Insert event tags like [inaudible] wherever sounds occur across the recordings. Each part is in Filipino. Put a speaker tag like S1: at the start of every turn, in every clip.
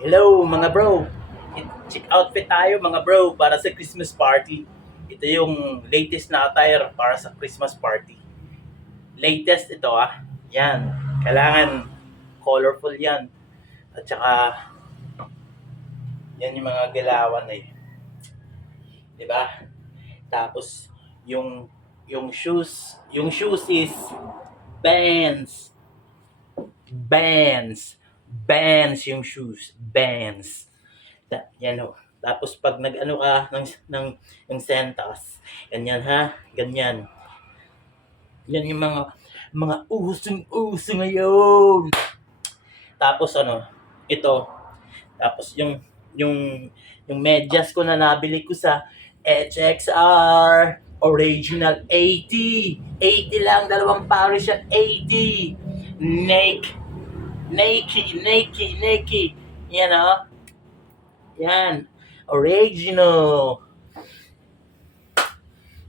S1: Hello mga bro! Check outfit tayo mga bro para sa Christmas party. Ito yung latest na attire para sa Christmas party. Latest ito ah. Yan. Kailangan colorful yan. At saka yan yung mga galawan eh. 'Di ba? Tapos yung yung shoes, yung shoes is Vans. Vans. Vans yung shoes. Vans. Ta- yan o. Tapos pag nag-ano ka ng, ng, ng sentas, ganyan ha, ganyan. Yan yung mga mga usong-uso ngayon. Tapos ano, ito. Tapos yung yung yung medyas ko na nabili ko sa HXR original 80. 80 lang, dalawang pares yan, 80. Nike. Nike, Nike, Nike. Yan o. Yan. Original.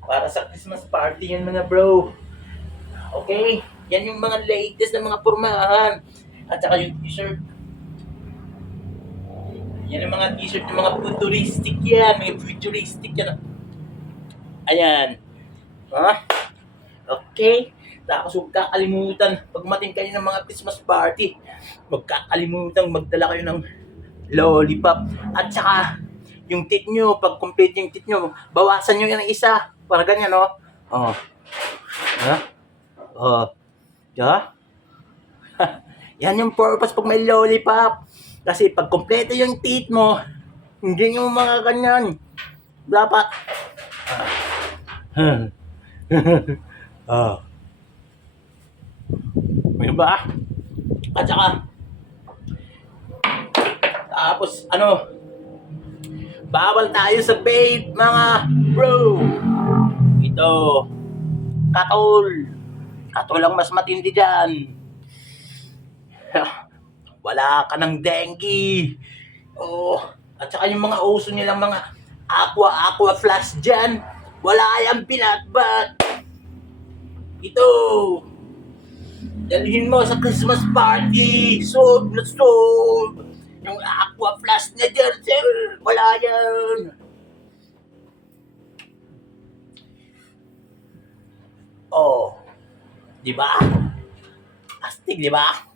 S1: Para sa Christmas party yan mga bro. Okay? Yan yung mga latest na mga pormahan. At saka yung t-shirt. Yan yung mga t-shirt yung mga futuristic yan. Mga futuristic yan. Ayan. Ha? Okay? Tapos huwag kakalimutan, pag mating kayo ng mga Christmas party, huwag kakalimutan magdala kayo ng lollipop. At saka, yung tit nyo, pag complete yung tit nyo, bawasan nyo yan ng isa. Para ganyan, no? Oh. Ha? Oh. Ja? [laughs] yan yung purpose pag may lollipop. Kasi pag kompleto yung teeth mo, hindi nyo mga ganyan. Dapat, ah. May [laughs] ba? At saka, tapos ano, bawal tayo sa vape, mga bro. Ito, katol. Katol ang mas matindi dyan. [laughs] Wala ka ng dengue. Oh, at saka yung mga uso nilang mga aqua, aqua flash dyan. Wala yung pinatbat. Ito, Dalhin mo sa Christmas party. Sold na sold. Yung aqua flash na sir. Wala yan. Oh. Di ba? Astig, di ba?